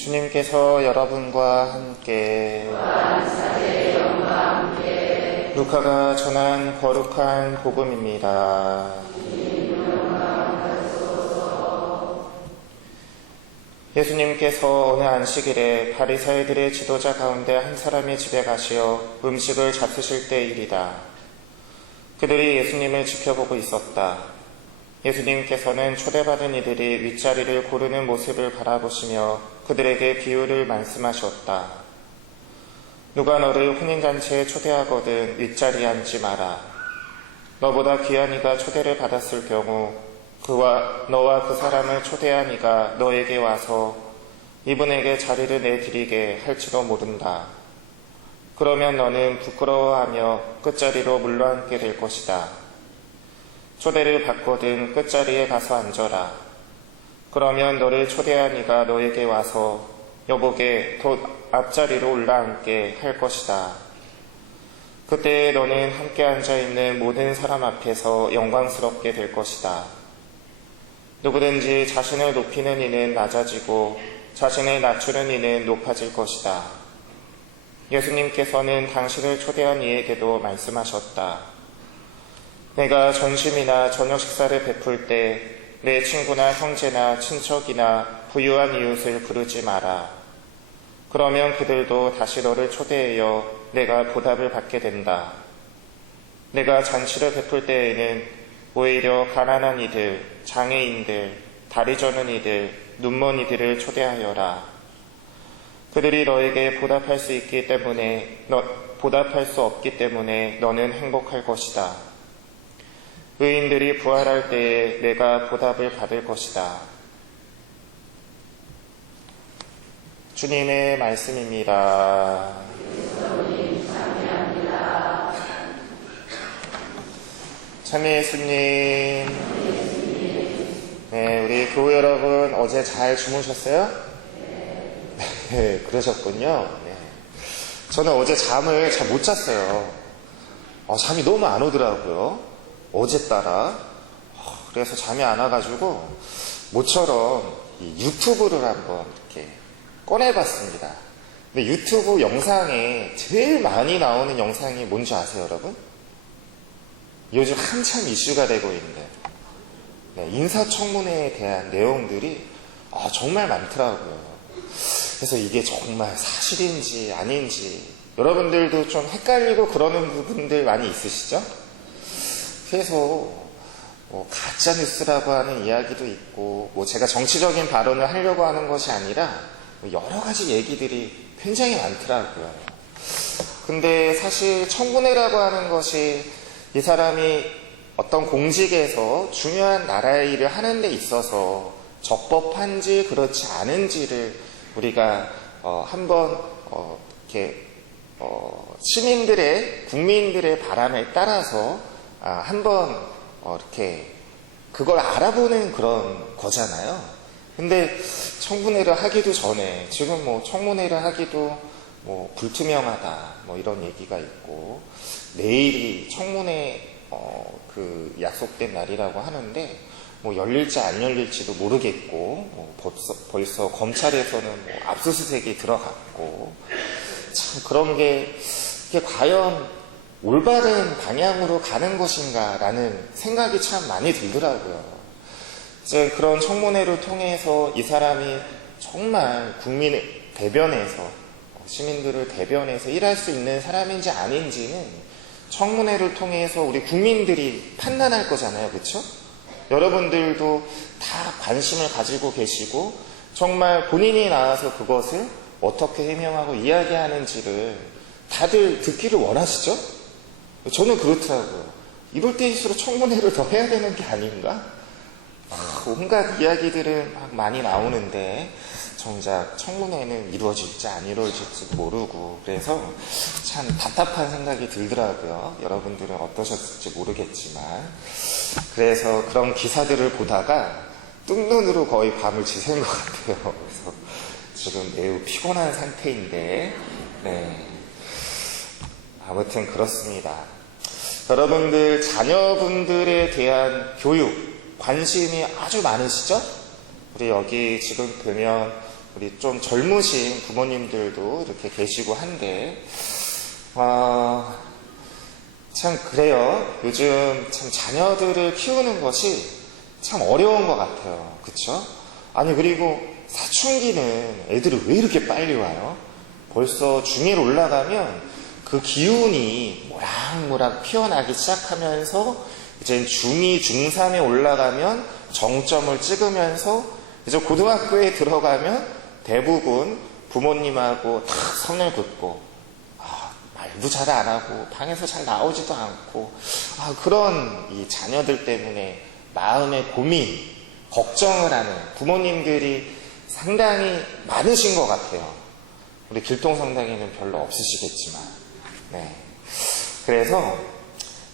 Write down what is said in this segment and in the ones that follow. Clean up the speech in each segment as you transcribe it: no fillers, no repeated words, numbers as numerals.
주님께서 여러분과 함께 루카가 전한 거룩한 복음입니다. 예수님께서 어느 안식일에 바리새인들의 지도자 가운데 한 사람의 집에 가시어 음식을 잡수실 때일이다. 그들이 예수님을 지켜보고 있었다. 예수님께서는 초대받은 이들이 윗자리를 고르는 모습을 바라보시며 그들에게 비유를 말씀하셨다. 누가 너를 혼인잔치에 초대하거든 윗자리에 앉지 마라. 너보다 귀한 이가 초대를 받았을 경우 너와 그 사람을 초대한 이가 너에게 와서 이분에게 자리를 내드리게 할지도 모른다. 그러면 너는 부끄러워하며 끝자리로 물러앉게 될 것이다. 초대를 받거든 끝자리에 가서 앉아라. 그러면 너를 초대한 이가 너에게 와서 여보게 곧 앞자리로 올라앉게 할 것이다. 그때 너는 함께 앉아있는 모든 사람 앞에서 영광스럽게 될 것이다. 누구든지 자신을 높이는 이는 낮아지고 자신을 낮추는 이는 높아질 것이다. 예수님께서는 당신을 초대한 이에게도 말씀하셨다. 내가 점심이나 저녁 식사를 베풀 때 내 친구나 형제나 친척이나 부유한 이웃을 부르지 마라. 그러면 그들도 다시 너를 초대하여 내가 보답을 받게 된다. 내가 잔치를 베풀 때에는 오히려 가난한 이들, 장애인들, 다리 저는 이들, 눈먼 이들을 초대하여라. 그들이 너에게 보답할 수 없기 때문에 너는 행복할 것이다. 의인들이 부활할 때에 내가 보답을 받을 것이다. 주님의 말씀입니다. 참여 예수님. 네, 우리 교우 여러분 어제 잘 주무셨어요? 네, 그러셨군요. 네. 저는 어제 잠을 잘 못 잤어요. 잠이 너무 안 오더라고요. 어제 따라. 그래서 잠이 안 와가지고 모처럼 이 유튜브를 한번 이렇게 꺼내봤습니다. 근데 유튜브 영상에 제일 많이 나오는 영상이 뭔지 아세요, 여러분? 요즘 한참 이슈가 되고 있는데 인사청문회에 대한 내용들이 정말 많더라고요. 그래서 이게 정말 사실인지 아닌지 여러분들도 좀 헷갈리고 그러는 부분들 많이 있으시죠? 그래서 가짜뉴스라고 하는 이야기도 있고 제가 정치적인 발언을 하려고 하는 것이 아니라 여러 가지 얘기들이 굉장히 많더라고요. 근데 사실 청문회라고 하는 것이 이 사람이 어떤 공직에서 중요한 나라의 일을 하는 데 있어서 적법한지 그렇지 않은지를 우리가 한번 이렇게 국민들의 바람에 따라서 한번 이렇게 그걸 알아보는 그런 거잖아요. 근데 청문회를 하기도 전에 지금 청문회를 하기도 불투명하다 이런 얘기가 있고 내일이 청문회 그 약속된 날이라고 하는데 열릴지 안 열릴지도 모르겠고 벌써 검찰에서는 압수수색이 들어갔고 참 그런 게 이게 과연 올바른 방향으로 가는 것인가라는 생각이 참 많이 들더라고요. 이제 그런 청문회를 통해서 이 사람이 정말 국민을 대변해서 시민들을 대변해서 일할 수 있는 사람인지 아닌지는 청문회를 통해서 우리 국민들이 판단할 거잖아요. 그렇죠? 여러분들도 다 관심을 가지고 계시고 정말 본인이 나와서 그것을 어떻게 해명하고 이야기하는지를 다들 듣기를 원하시죠? 저는 그렇더라고요. 이럴 때일수록 청문회를 더 해야 되는 게 아닌가? 온갖 이야기들은 막 많이 나오는데 정작 청문회는 이루어질지 안 이루어질지도 모르고 그래서 참 답답한 생각이 들더라고요. 여러분들은 어떠셨을지 모르겠지만 그래서 그런 기사들을 보다가 뜬눈으로 거의 밤을 지샌 것 같아요. 그래서 지금 매우 피곤한 상태인데 아무튼 그렇습니다. 여러분들 자녀분들에 대한 교육 관심이 아주 많으시죠? 우리 여기 지금 보면 우리 좀 젊으신 부모님들도 이렇게 계시고 한데, 참 그래요. 요즘 참 자녀들을 키우는 것이 참 어려운 것 같아요. 그쵸? 아니, 그리고 사춘기는 애들이 왜 이렇게 빨리 와요? 벌써 중1 올라가면 그 기운이 모락모락 피어나기 시작하면서 이제 중2, 중3에 올라가면 정점을 찍으면서 이제 고등학교에 들어가면 대부분 부모님하고 다 선을 긋고 말도 잘 안 하고 방에서 잘 나오지도 않고 그런 이 자녀들 때문에 마음의 고민, 걱정을 하는 부모님들이 상당히 많으신 것 같아요. 우리 길동성당에는 별로 없으시겠지만. 네. 그래서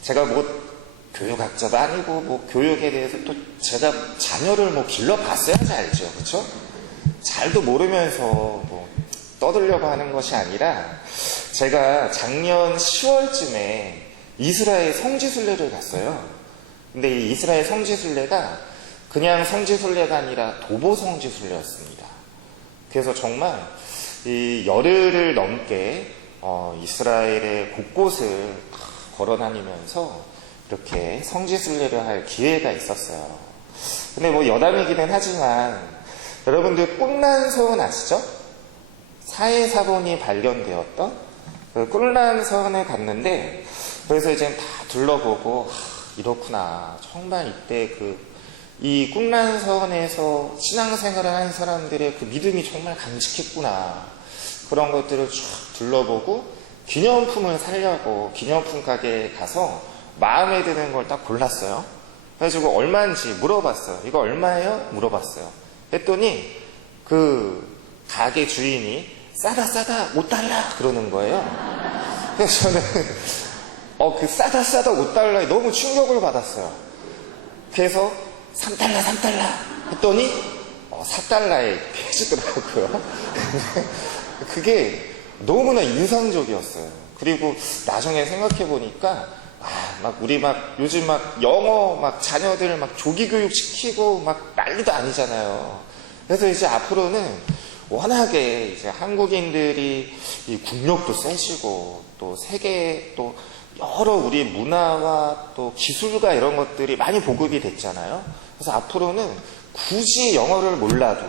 제가 교육학자도 아니고 교육에 대해서 또 제가 자녀를 길러봤어야지 알죠. 그쵸? 잘도 모르면서 떠들려고 하는 것이 아니라 제가 작년 10월쯤에 이스라엘 성지순례를 갔어요. 근데 이 이스라엘 성지순례가 그냥 성지순례가 아니라 도보 성지순례였습니다. 그래서 정말 이 열흘을 넘게 이스라엘의 곳곳을 걸어다니면서 이렇게 성지순례를 할 기회가 있었어요. 근데 여담이기는 하지만 여러분들 꿀란서원 아시죠? 사해사본이 발견되었던 그 꿀란서원에 갔는데 그래서 이제 다 둘러보고 이렇구나. 정말 이때 이 꿀란서원에서 신앙생활을 하는 사람들의 그 믿음이 정말 간직했구나. 그런 것들을 쭉 둘러보고 기념품을 사려고 기념품 가게에 가서 마음에 드는 걸 딱 골랐어요. 그래가지고 얼마인지 물어봤어요. 이거 얼마예요? 물어봤어요. 했더니 그 가게 주인이 싸다 5달러 그러는 거예요. 그래서 저는 그 싸다 5달러에 너무 충격을 받았어요. 그래서 3달러 했더니 4달러에 해주더라고요. 그게 너무나 인상적이었어요. 그리고 나중에 생각해 보니까 우리 요즘 영어 자녀들 조기 교육 시키고 난리도 아니잖아요. 그래서 이제 앞으로는 워낙에 이제 한국인들이 이 국력도 세시고 또 세계 또 여러 우리 문화와 또 기술과 이런 것들이 많이 보급이 됐잖아요. 그래서 앞으로는 굳이 영어를 몰라도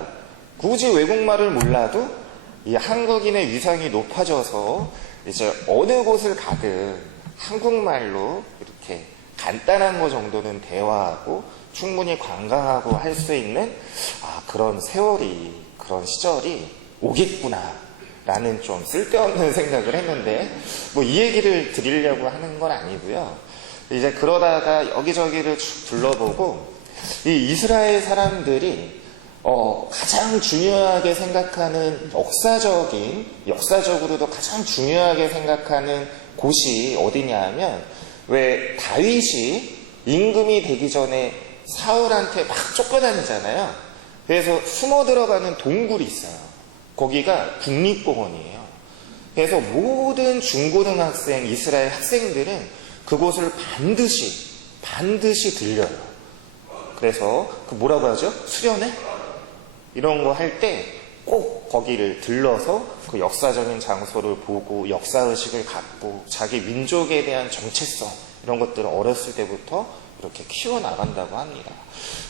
굳이 외국말을 몰라도 이 한국인의 위상이 높아져서 이제 어느 곳을 가든 한국말로 이렇게 간단한 거 정도는 대화하고 충분히 관광하고 할 수 있는 그런 세월이 그런 시절이 오겠구나 라는 좀 쓸데없는 생각을 했는데 이 얘기를 드리려고 하는 건 아니고요. 이제 그러다가 여기저기를 쭉 둘러보고 이 이스라엘 사람들이 가장 중요하게 생각하는 역사적으로도 가장 중요하게 생각하는 곳이 어디냐 하면 왜 다윗이 임금이 되기 전에 사울한테 막 쫓겨다니잖아요. 그래서 숨어 들어가는 동굴이 있어요. 거기가 국립공원이에요. 그래서 모든 중고등학생, 이스라엘 학생들은 그곳을 반드시 들려요. 그래서 뭐라고 하죠? 수련회? 이런 거 할 때 꼭 거기를 들러서 그 역사적인 장소를 보고 역사의식을 갖고 자기 민족에 대한 정체성 이런 것들을 어렸을 때부터 이렇게 키워나간다고 합니다.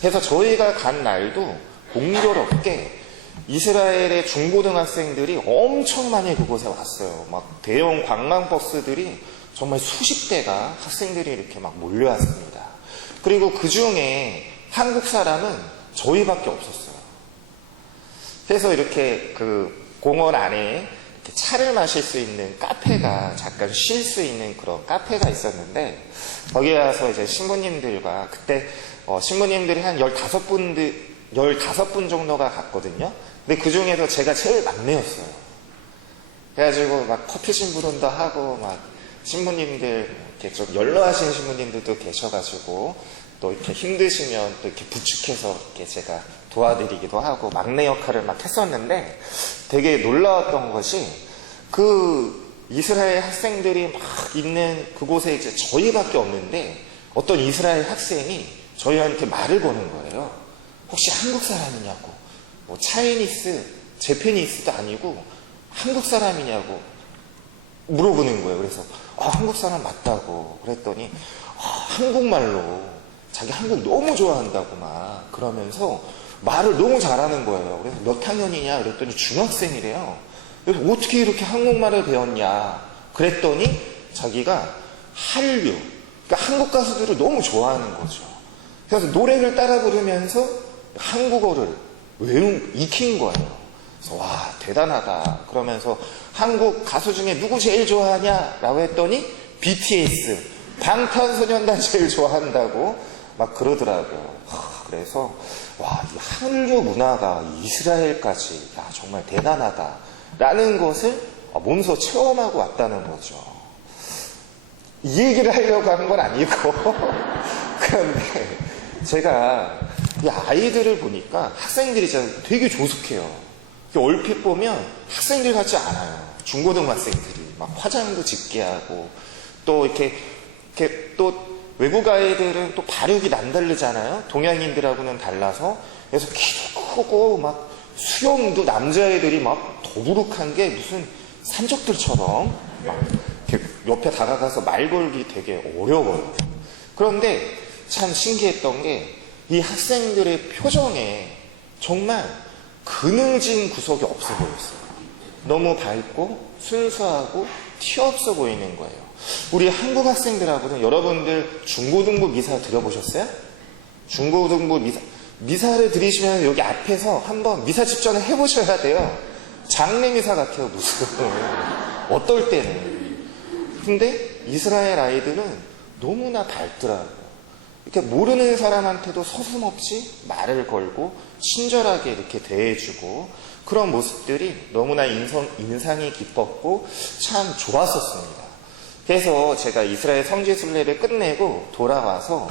그래서 저희가 간 날도 공교롭게 이스라엘의 중고등학생들이 엄청 많이 그곳에 왔어요. 대형 관광버스들이 정말 수십 대가 학생들이 이렇게 몰려왔습니다. 그리고 그 중에 한국 사람은 저희밖에 없었어요. 그래서 이렇게 공원 안에 이렇게 차를 마실 수 있는 카페가 잠깐 쉴 수 있는 그런 카페가 있었는데 거기에 가서 이제 신부님들과 그때 신부님들이 한 15분 정도가 갔거든요. 근데 그 중에서 제가 제일 막내였어요. 그래가지고 커피 심부름도 하고 신부님들 이렇게 좀 연로하신 신부님들도 계셔가지고 또 이렇게 힘드시면 또 이렇게 부축해서 이렇게 제가 도와드리기도 하고 막내 역할을 했었는데 되게 놀라웠던 것이 이스라엘 학생들이 있는 그곳에 이제 저희밖에 없는데 어떤 이스라엘 학생이 저희한테 말을 거는 거예요. 혹시 한국 사람이냐고. 차이니스 재패니스도 아니고 한국 사람이냐고 물어보는 거예요. 그래서 한국 사람 맞다고 그랬더니 한국말로 자기 한국 너무 좋아한다고 막 그러면서 말을 너무 잘하는 거예요. 그래서 몇 학년이냐 그랬더니 중학생이래요. 그래서 어떻게 이렇게 한국말을 배웠냐 그랬더니 자기가 한류, 그러니까 한국 가수들을 너무 좋아하는 거죠. 그래서 노래를 따라 부르면서 한국어를 익힌 거예요. 그래서 와 대단하다 그러면서 한국 가수 중에 누구 제일 좋아하냐 라고 했더니 BTS, 방탄소년단 제일 좋아한다고 막 그러더라고요. 그래서 와, 이 한류 문화가 이스라엘까지 정말 대단하다 라는 것을 몸소 체험하고 왔다는 거죠. 이 얘기를 하려고 하는 건 아니고 그런데 제가 이 아이들을 보니까 학생들이 되게 조숙해요. 얼핏 보면 학생들 같지 않아요. 중고등학생들이 막 화장도 짙게 하고 또 이렇게 또 외국 아이들은 또 발육이 남다르잖아요. 동양인들하고는 달라서. 그래서 키도 크고 막 수영도 남자애들이 막 더부룩한 게 무슨 산적들처럼 막 이렇게 옆에 다가가서 말 걸기 되게 어려워요. 그런데 참 신기했던 게 이 학생들의 표정에 정말 그늘진 구석이 없어 보였어요. 너무 밝고 순수하고 티 없어 보이는 거예요. 우리 한국 학생들하고는 여러분들 중고등부 미사 들어보셨어요? 중고등부 미사를 들으시면 여기 앞에서 한번 미사 집전을 해보셔야 돼요. 장례 미사 같아요, 무슨. 어떨 때는. 근데 이스라엘 아이들은 너무나 밝더라고요. 이렇게 모르는 사람한테도 서슴없이 말을 걸고 친절하게 이렇게 대해주고 그런 모습들이 너무나 인상이 깊었고 참 좋았었습니다. 그래서 제가 이스라엘 성지순례를 끝내고 돌아와서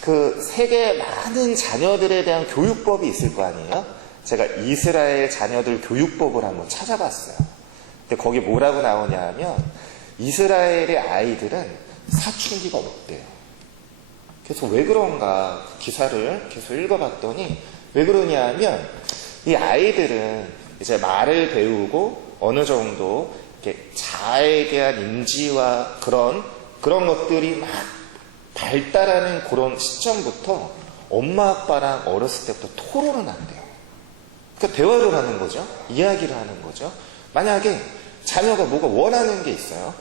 그 세계 많은 자녀들에 대한 교육법이 있을 거 아니에요? 제가 이스라엘 자녀들 교육법을 한번 찾아봤어요. 근데 거기 뭐라고 나오냐 하면 이스라엘의 아이들은 사춘기가 없대요. 그래서 왜 그런가 기사를 계속 읽어봤더니 왜 그러냐 하면 이 아이들은 이제 말을 배우고 어느 정도 이렇게 자아에 대한 인지와 그런 것들이 막 발달하는 그런 시점부터 엄마 아빠랑 어렸을 때부터 토론을 한대요. 그러니까 대화를 하는 거죠. 이야기를 하는 거죠. 만약에 자녀가 뭐가 원하는 게 있어요.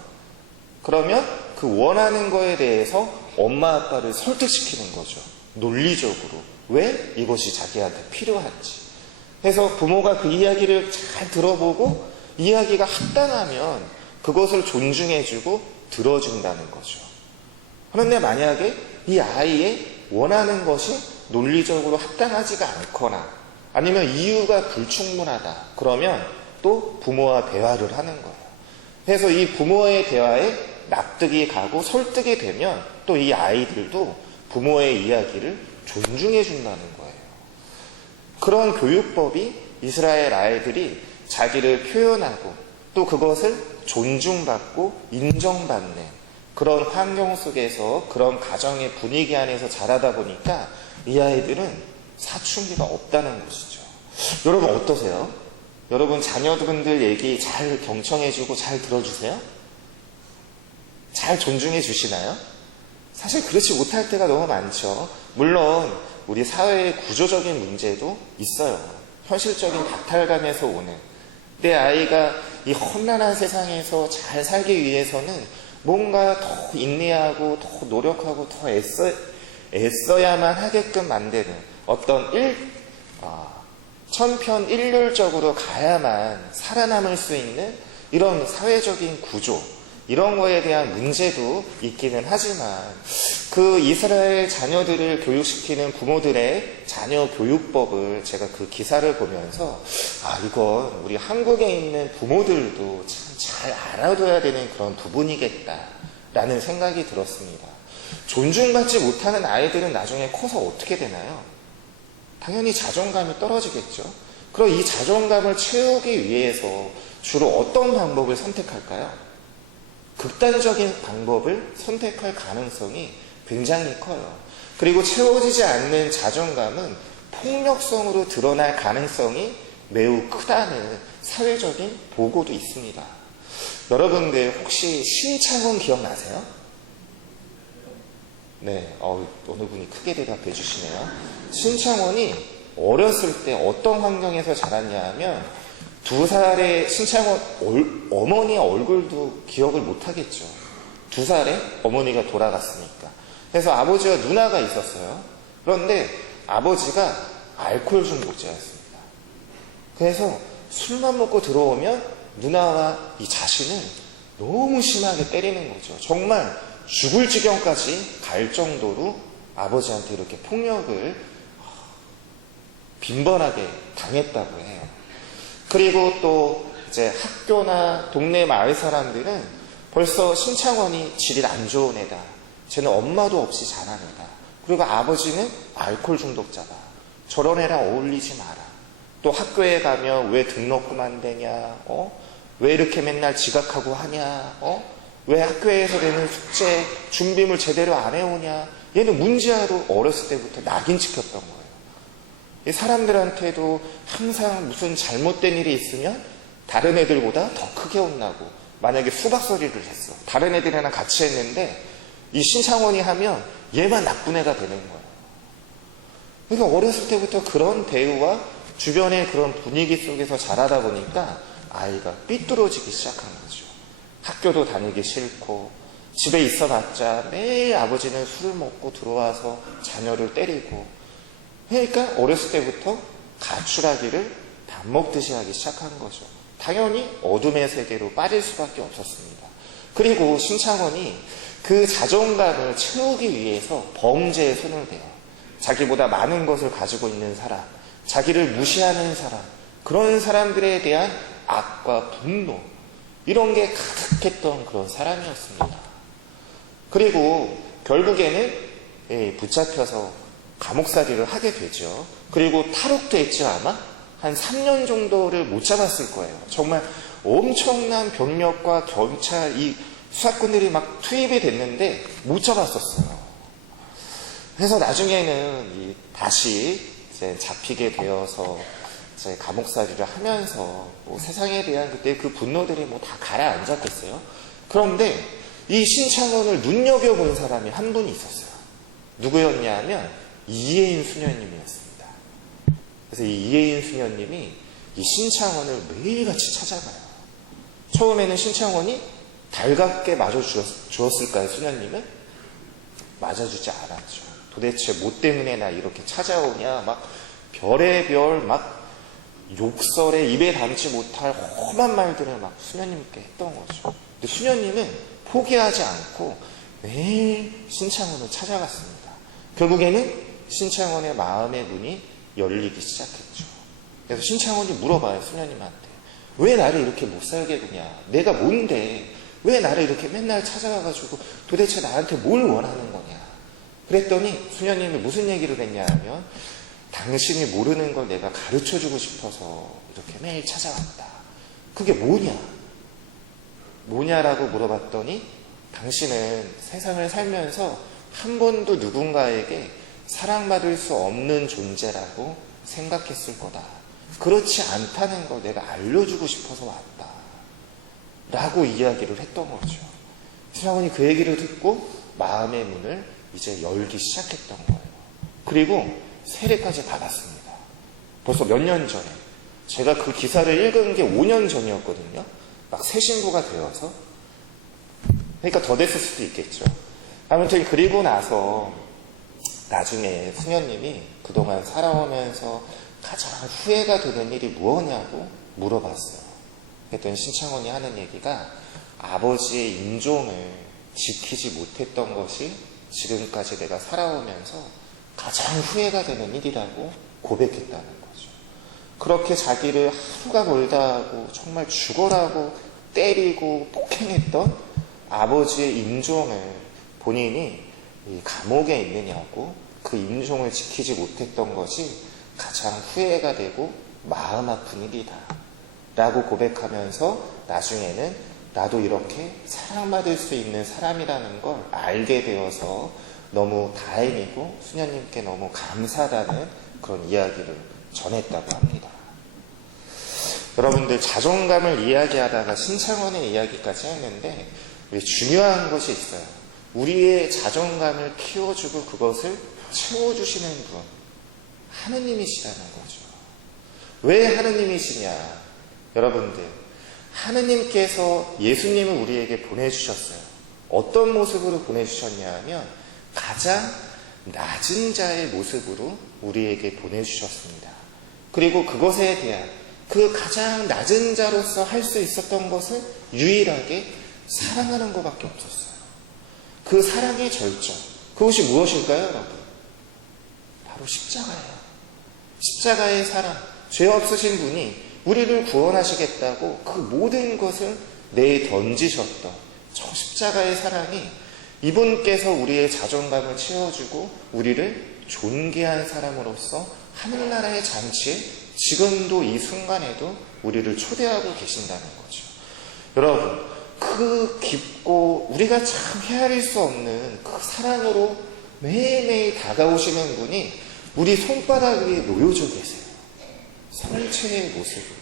그러면 그 원하는 거에 대해서 엄마 아빠를 설득시키는 거죠. 논리적으로. 왜 이것이 자기한테 필요한지. 그래서 부모가 그 이야기를 잘 들어보고 이야기가 합당하면 그것을 존중해주고 들어준다는 거죠. 그런데 만약에 이 아이의 원하는 것이 논리적으로 합당하지가 않거나 아니면 이유가 불충분하다. 그러면 또 부모와 대화를 하는 거예요. 그래서 이 부모의 대화에 납득이 가고 설득이 되면 또 이 아이들도 부모의 이야기를 존중해 준다는 거예요. 그런 교육법이 이스라엘 아이들이 자기를 표현하고 또 그것을 존중받고 인정받는 그런 환경 속에서 그런 가정의 분위기 안에서 자라다 보니까 이 아이들은 사춘기가 없다는 것이죠. 여러분 어떠세요? 여러분 자녀분들 얘기 잘 경청해주고 잘 들어주세요? 잘 존중해 주시나요? 사실 그렇지 못할 때가 너무 많죠. 물론 우리 사회의 구조적인 문제도 있어요. 현실적인 박탈감에서 오는. 내 아이가 이 험난한 세상에서 잘 살기 위해서는 뭔가 더 인내하고 더 노력하고 더 애써야만 하게끔 만드는 어떤 천편일률적으로 가야만 살아남을 수 있는 이런 사회적인 구조, 이런 거에 대한 문제도 있기는 하지만 그 이스라엘 자녀들을 교육시키는 부모들의 자녀 교육법을 제가 그 기사를 보면서 이건 우리 한국에 있는 부모들도 참 잘 알아둬야 되는 그런 부분이겠다라는 생각이 들었습니다. 존중받지 못하는 아이들은 나중에 커서 어떻게 되나요? 당연히 자존감이 떨어지겠죠. 그럼 이 자존감을 채우기 위해서 주로 어떤 방법을 선택할까요? 극단적인 방법을 선택할 가능성이 굉장히 커요. 그리고 채워지지 않는 자존감은 폭력성으로 드러날 가능성이 매우 크다는 사회적인 보고도 있습니다. 여러분들 혹시 신창원 기억나세요? 네, 어느 분이 크게 대답해 주시네요. 신창원이 어렸을 때 어떤 환경에서 자랐냐 하면 2살에 신창원 어머니의 얼굴도 기억을 못하겠죠. 2살에 어머니가 돌아갔으니까. 그래서 아버지와 누나가 있었어요. 그런데 아버지가 알코올 중독자였습니다. 그래서 술만 먹고 들어오면 누나와 이 자신을 너무 심하게 때리는 거죠. 정말 죽을 지경까지 갈 정도로 아버지한테 이렇게 폭력을 빈번하게 당했다고 해요. 그리고 또 이제 학교나 동네 마을 사람들은 벌써 신창원이 질이 안 좋은 애다. 쟤는 엄마도 없이 자란 애다. 그리고 아버지는 알코올 중독자다. 저런 애랑 어울리지 마라. 또 학교에 가면 왜 등록금 안 되냐? 왜 이렇게 맨날 지각하고 하냐? 왜 학교에서 되는 숙제 준비물 제대로 안 해오냐? 얘는 문제아로 어렸을 때부터 낙인 찍혔던 거예요. 이 사람들한테도 항상 무슨 잘못된 일이 있으면 다른 애들보다 더 크게 혼나고, 만약에 수박서리를 했어. 다른 애들이랑 같이 했는데 이 신창원이 하면 얘만 나쁜 애가 되는 거예요. 그러니까 어렸을 때부터 그런 대우와 주변의 그런 분위기 속에서 자라다 보니까 아이가 삐뚤어지기 시작한 거죠. 학교도 다니기 싫고, 집에 있어봤자 매일 아버지는 술을 먹고 들어와서 자녀를 때리고, 그러니까 어렸을 때부터 가출하기를 밥 먹듯이 하기 시작한 거죠. 당연히 어둠의 세계로 빠질 수밖에 없었습니다. 그리고 신창원이 그 자존감을 채우기 위해서 범죄에 손을 대요. 자기보다 많은 것을 가지고 있는 사람, 자기를 무시하는 사람, 그런 사람들에 대한 악과 분노, 이런 게 가득했던 그런 사람이었습니다. 그리고 결국에는 붙잡혀서 감옥살이를 하게 되죠. 그리고 탈옥도 했죠. 아마 한 3년 정도를 못 잡았을 거예요. 정말 엄청난 병력과 경찰, 이 수사꾼들이 막 투입이 됐는데 못 잡았었어요. 그래서 나중에는 다시 이제 잡히게 되어서 이제 감옥살이를 하면서 세상에 대한 그때 그 분노들이 다 가라앉았겠어요. 그런데 이 신창원을 눈여겨본 사람이 한 분이 있었어요. 누구였냐 하면 이혜인 수녀님이었습니다. 그래서 이 이혜인 수녀님이 이 신창원을 매일같이 찾아가요. 처음에는 신창원이 달갑게 맞아주었을까요, 수녀님은? 맞아주지 않았죠. 도대체 뭐 때문에 나 이렇게 찾아오냐, 막 별의별 막 욕설에 입에 담지 못할 험한 말들을 막 수녀님께 했던 거죠. 근데 수녀님은 포기하지 않고 매일 신창원을 찾아갔습니다. 결국에는 신창원의 마음의 문이 열리기 시작했죠. 그래서 신창원이 물어봐요, 수녀님한테. 왜 나를 이렇게 못 살게 두냐? 내가 뭔데? 왜 나를 이렇게 맨날 찾아가가지고 도대체 나한테 뭘 원하는 거냐? 그랬더니 수녀님이 무슨 얘기를 했냐 하면, 당신이 모르는 걸 내가 가르쳐주고 싶어서 이렇게 매일 찾아왔다. 그게 뭐냐? 뭐냐라고 물어봤더니, 당신은 세상을 살면서 한 번도 누군가에게 사랑받을 수 없는 존재라고 생각했을 거다. 그렇지 않다는 걸 내가 알려주고 싶어서 왔다. 라고 이야기를 했던 거죠. 신창원이 그 얘기를 듣고 마음의 문을 이제 열기 시작했던 거예요. 그리고 세례까지 받았습니다. 벌써 몇 년 전에. 제가 그 기사를 읽은 게 5년 전이었거든요. 막 새신부가 되어서. 그러니까 더 됐을 수도 있겠죠. 아무튼 그리고 나서 나중에 수녀님이 그동안 살아오면서 가장 후회가 되는 일이 무엇냐고 물어봤어요. 그랬더니 신창원이 하는 얘기가, 아버지의 인종을 지키지 못했던 것이 지금까지 내가 살아오면서 가장 후회가 되는 일이라고 고백했다는 거죠. 그렇게 자기를 하루가 멀다 하고 정말 죽어라고 때리고 폭행했던 아버지의 인종을 본인이 이 감옥에 있느냐고, 그 인종을 지키지 못했던 것이 가장 후회가 되고 마음 아픈 일이다 라고 고백하면서 나중에는 나도 이렇게 사랑받을 수 있는 사람이라는 걸 알게 되어서 너무 다행이고 수녀님께 너무 감사하다는 그런 이야기를 전했다고 합니다. 여러분들 자존감을 이야기하다가 신창원의 이야기까지 했는데 중요한 것이 있어요. 우리의 자존감을 키워주고 그것을 채워주시는 분, 하느님이시라는 거죠. 왜 하느님이시냐? 여러분들, 하느님께서 예수님을 우리에게 보내주셨어요. 어떤 모습으로 보내주셨냐 하면 가장 낮은 자의 모습으로 우리에게 보내주셨습니다. 그리고 그것에 대한 그 가장 낮은 자로서 할 수 있었던 것은 유일하게 사랑하는 것밖에 없었어요. 그 사랑의 절정, 그것이 무엇일까요, 여러분? 바로 십자가예요. 십자가의 사랑, 죄 없으신 분이 우리를 구원하시겠다고 그 모든 것을 내던지셨던 저 십자가의 사랑이 이분께서 우리의 자존감을 채워주고 우리를 존귀한 사람으로서 하늘나라의 잔치에 지금도 이 순간에도 우리를 초대하고 계신다는 거죠. 여러분, 그 깊고 우리가 참 헤아릴 수 없는 그 사랑으로 매일매일 다가오시는 분이 우리 손바닥 위에 놓여져 계세요. 성체의 모습으로.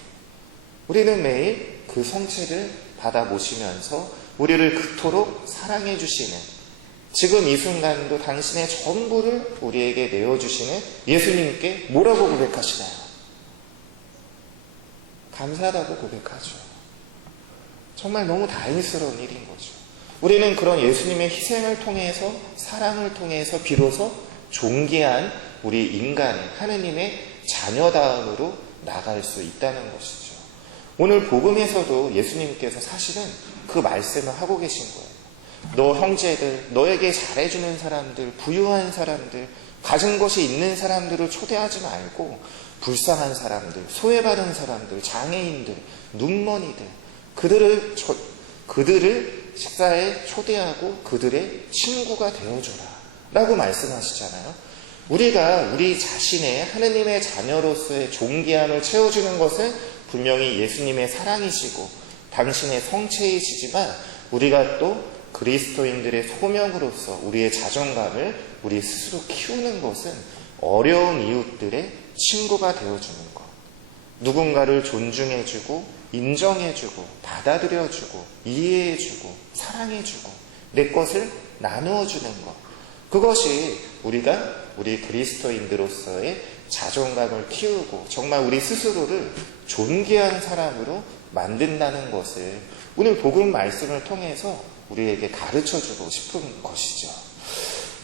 우리는 매일 그 성체를 받아 모시면서 우리를 그토록 사랑해 주시는, 지금 이 순간도 당신의 전부를 우리에게 내어주시는 예수님께 뭐라고 고백하시나요? 감사하다고 고백하죠. 정말 너무 다행스러운 일인 거죠. 우리는 그런 예수님의 희생을 통해서, 사랑을 통해서 비로소 존귀한 우리 인간의 하느님의 자녀다움으로 나갈 수 있다는 것이죠. 오늘 복음에서도 예수님께서 사실은 그 말씀을 하고 계신 거예요. 너 형제들, 너에게 잘해주는 사람들, 부유한 사람들, 가진 것이 있는 사람들을 초대하지 말고 불쌍한 사람들, 소외받은 사람들, 장애인들, 눈머니들, 그들을 식사에 초대하고 그들의 친구가 되어줘라 라고 말씀하시잖아요. 우리가 우리 자신의 하느님의 자녀로서의 존귀함을 채워주는 것은 분명히 예수님의 사랑이시고 당신의 성체이시지만, 우리가 또 그리스도인들의 소명으로서 우리의 자존감을 우리 스스로 키우는 것은 어려운 이웃들의 친구가 되어주는 것, 누군가를 존중해주고 인정해주고 받아들여주고 이해해주고 사랑해주고 내 것을 나누어주는 것, 그것이 우리 그리스도인들로서의 자존감을 키우고 정말 우리 스스로를 존귀한 사람으로 만든다는 것을 오늘 복음 말씀을 통해서 우리에게 가르쳐주고 싶은 것이죠.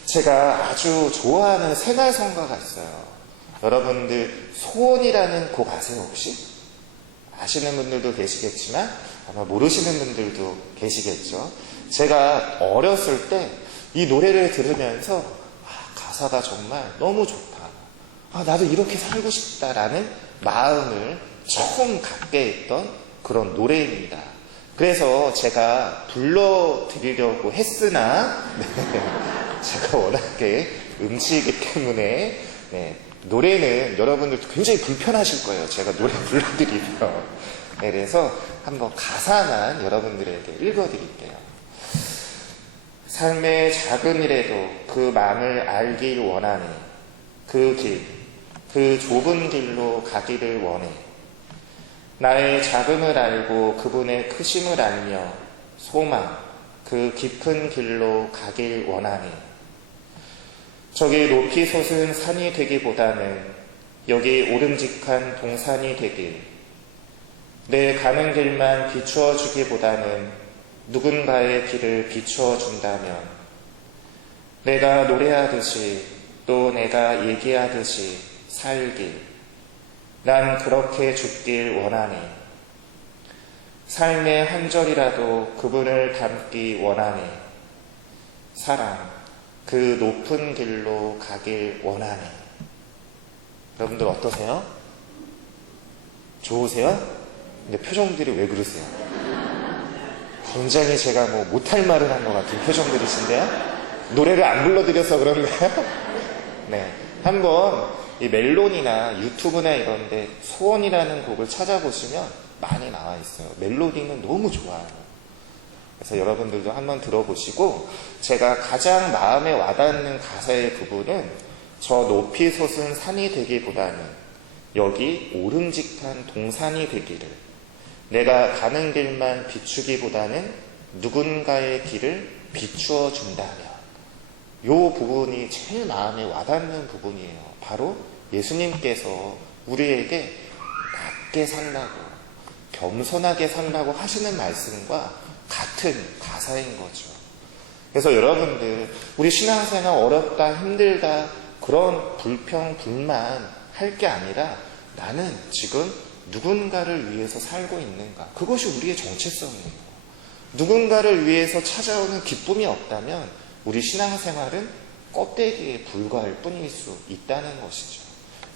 제가 아주 좋아하는 새날성가가 있어요. 여러분들 소원이라는 곡 아세요 혹시? 아시는 분들도 계시겠지만 아마 모르시는 분들도 계시겠죠. 제가 어렸을 때 이 노래를 들으면서 가사가 정말 너무 좋다, 나도 이렇게 살고 싶다라는 마음을 처음 갖게 했던 그런 노래입니다. 그래서 제가 불러드리려고 했으나 제가 워낙에 음치이기 때문에 노래는 여러분들 굉장히 불편하실 거예요. 제가 노래 불러드리면. 그래서 한번 가사만 여러분들에게 읽어드릴게요. 삶의 작은 일에도 그 마음을 알길 원하네. 그 길, 그 좁은 길로 가기를 원해. 나의 작음을 알고 그분의 크심을 알며 소망, 그 깊은 길로 가길 원하네. 저기 높이 솟은 산이 되기보다는 여기 오름직한 동산이 되길, 내 가는 길만 비추어 주기보다는 누군가의 길을 비추어 준다면, 내가 노래하듯이 또 내가 얘기하듯이 살길, 난 그렇게 죽길 원하네. 삶의 한 절이라도 그분을 닮기 원하네. 사랑, 그 높은 길로 가길 원하네. 여러분들 어떠세요? 좋으세요? 근데 표정들이 왜 그러세요? 굉장히 제가 못할 말을 한 것 같은 표정들이신데요? 노래를 안 불러드려서 그런가요? 네. 한번 이 멜론이나 유튜브나 이런데 소원이라는 곡을 찾아보시면 많이 나와 있어요. 멜로디는 너무 좋아요. 그래서 여러분들도 한번 들어보시고, 제가 가장 마음에 와닿는 가사의 부분은 저 높이 솟은 산이 되기보다는 여기 오름직한 동산이 되기를, 내가 가는 길만 비추기보다는 누군가의 길을 비추어 준다면, 요 부분이 제일 마음에 와닿는 부분이에요. 바로 예수님께서 우리에게 낮게 살라고, 겸손하게 살라고 하시는 말씀과 같은 가사인 거죠. 그래서 여러분들, 우리 신앙생활 어렵다, 힘들다, 그런 불평, 불만 할 게 아니라 나는 지금 누군가를 위해서 살고 있는가? 그것이 우리의 정체성이에요. 누군가를 위해서 찾아오는 기쁨이 없다면 우리 신앙생활은 껍데기에 불과할 뿐일 수 있다는 것이죠.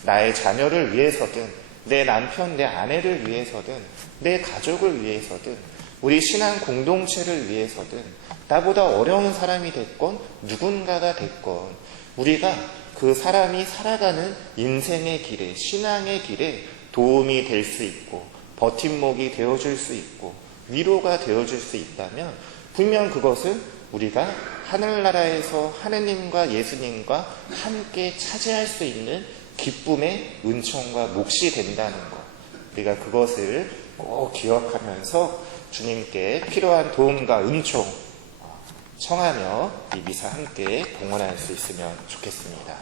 나의 자녀를 위해서든, 내 남편, 내 아내를 위해서든, 내 가족을 위해서든, 우리 신앙 공동체를 위해서든, 나보다 어려운 사람이 됐건 누군가가 됐건 우리가 그 사람이 살아가는 인생의 길에, 신앙의 길에 도움이 될 수 있고 버팀목이 되어줄 수 있고 위로가 되어줄 수 있다면 분명 그것은 우리가 하늘나라에서 하느님과 예수님과 함께 차지할 수 있는 기쁨의 은총과 몫이 된다는 것, 우리가 그것을 꼭 기억하면서 주님께 필요한 도움과 은총 청하며 이 미사 함께 봉헌할 수 있으면 좋겠습니다.